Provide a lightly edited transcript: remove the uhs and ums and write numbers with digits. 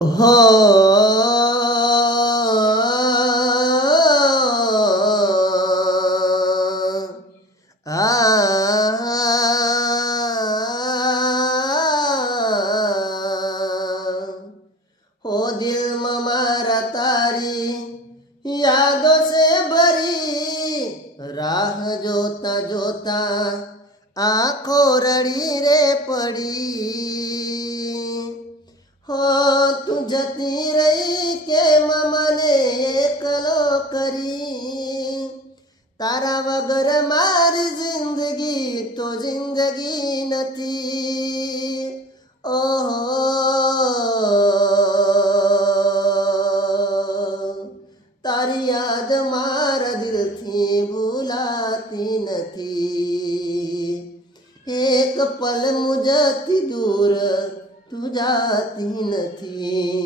હો हो दिल में मारा तारी यादों से भरी राह जोता जोता आँखों रड़ी रे पड़ी हो तू जती रही के મને એકલો કરી તારા વગર મારી જિંદગી તો જિંદગી નથી ઓહો તારી યાદ મારા દિલથી ભૂલાતી નથી એક પલ મુજથી દૂર તું જાતી નથી।